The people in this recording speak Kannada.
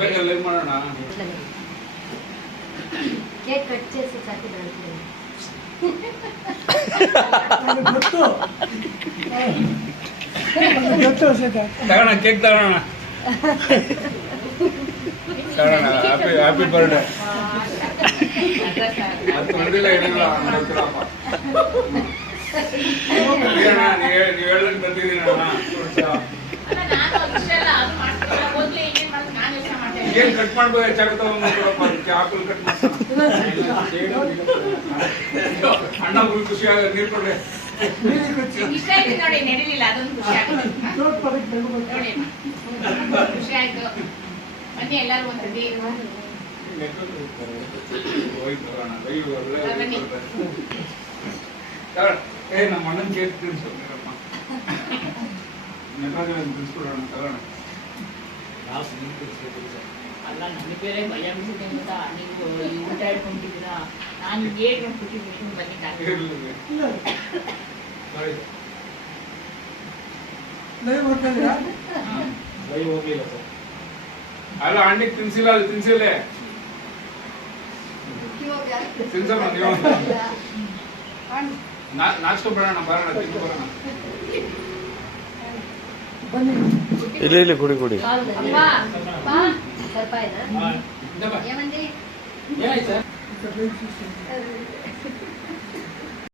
ಬೇಗ ಲೈವ್ ಮಾಡೋಣ. కేక్ కట్ చేసి చక్కి ತಗೋಣ ಕೇಕ್ ತಗೋಣ. Happy birthday. ಅದು ನಡೆದಿಲ್ಲ ಏನಿಲ್ಲ ನೀವು ಹೇಳ್ದಂಗೆ ಬಂದಿದ್ದೀನಿ ಏನ್ ಕಟ್ ಮಾಡ್ಬೇಕು ಚಾಕು ತಗೊಂಡ್ಬಿಡಪ್ಪ ಆಪಲ್ ಕಟ್ ಅಣ್ಣ ಫುಲ್ ಖುಷಿ ಆಗ ನೀರು ಕೊಡ್ರಿ. ನೋಡಿ ನಡೀಲಿಲ್ಲ ಅದೊಂದು ಖುಷಿ ಆಗುತ್ತೆ. ಖುಷಿ ಆಯ್ತು. ಬನ್ನಿ ಎಲ್ಲರೂ ಒಂದ್ಸತಿ ನಮ್ಮ ಅಣ್ಣನ ಕೇಕ್ ತಿನ್ಸೋಣ ತಿನ್ಸ್ಕೊಡೋಣ ತಗೋಣ. ಅಲ್ಲ ನನ್ನ ಬೇರೆ ಭಯ ಅನ್ಸುತ್ತೆ ಅಂತ ನೀವು ಊಟ ಇಟ್ಕೊಂಡಿದ್ದೀರಾ. ನಾನು ಗೇಟ್ ಕೊಟ್ಟಿದ್ದೀನಿ ಬನ್ನಿ ಅಲ್ಲ ಅಣ್ಣಿಗೆ ತಿನ್ಸಿಲ್ಲ ಅದು ತಿನ್ಸಿಲ್ಲ ತಿನ್ಸಮ್ಮ ನೀವು ನಾಚ್ಕೊಬೇಡೋಣ ಬರೋಣ ತಿಂದು ಬರೋಣ. ಇಲ್ಲ ಕುಡಿ ಕುಡಿ. ఏమండి